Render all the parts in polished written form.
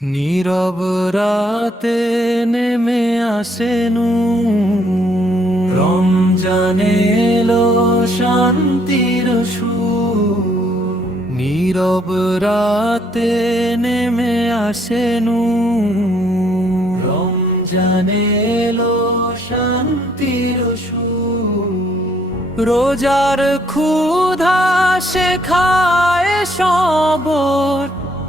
নীরব রাতে নেমে আসেনু রমজানে এলো শান্তির সুর। নীরব রাতে নেমে আসেনু রমজানে এলো শান্তির সুর। রোজার ক্ষুধা শেখায় সবর,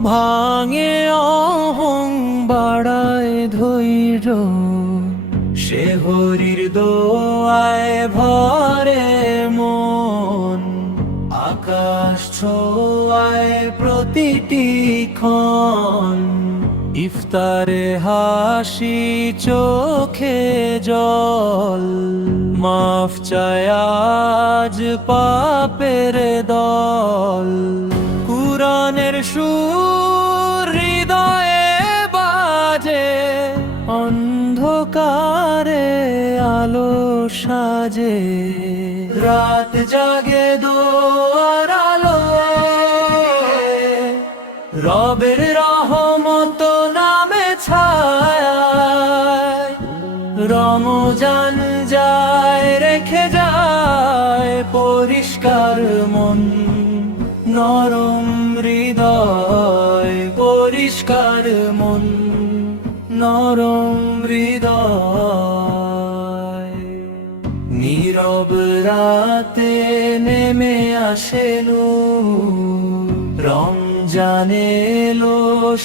ভাঙে অহং বাড়ায় ধৈর্য। সে হরির দোয়ায় ভরে মন, আকাশ ছোঁয়ায় প্রতিটি ক্ষণ। ইফতারে হাসি চোখে জল, মাফ চায় আজ পাপের দল। কুরআনের সুর হৃদয়ে বাজে, অন্ধকারে আলো সাজে। রাত জাগে দোয়ার আলোয়, রবের রহমত নামে ছায়ায়। রমজান যায় রেখে যায় পরিষ্কার মন, নরম হৃদয়। পরিষ্কার মন, নরম হৃদয়। নীরব রাতে নেমে আসেনু রমজানে এলো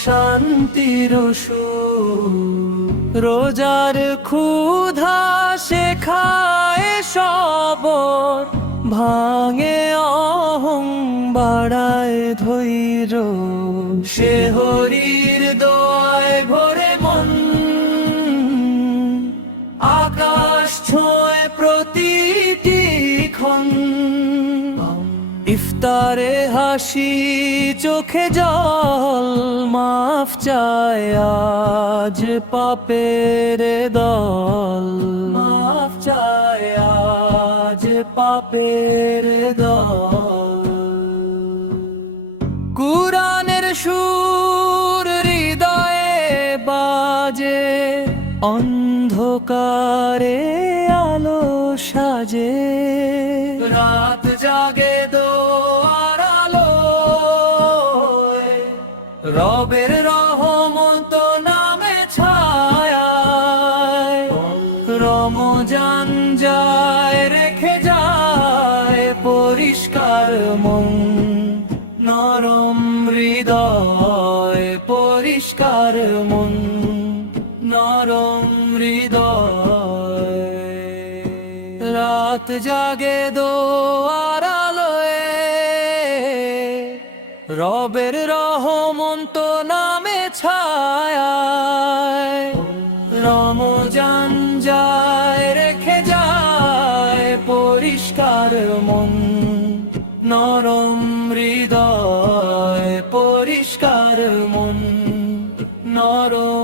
শান্তির সুর। রোজার ক্ষুধা শেখায় সবর, ভাঙে অহং বাড়ায় ধৈর্য। সে হরির দোয়ায় ভরে মন, আকাশ ছোঁয় প্রতিটি ক্ষণ। ইফতারে হাসি চোখে জল, মাফ চায় আজ পাপের দল। মাফ চায় আজ পাপের দল। কুরআনের সুর হৃদয়ে বাজে, অন্ধকারে আলো সাজে। রাত জাগে দোয়ার আলোয়, রবের রহমত নামে ছায়ায়। রমজান যায় রেখে যায় পরিষ্কার মন, নরম হৃদয়। পরিষ্কার মন, নরম হৃদয়। রাত জাগে দোয়ার আলোয়, রবের রহমত নামে ছায়ায়। রমজান যায় রেখে যায় পরিষ্কার মন, নরম হৃদয়। পরিষ্কার মন, নরম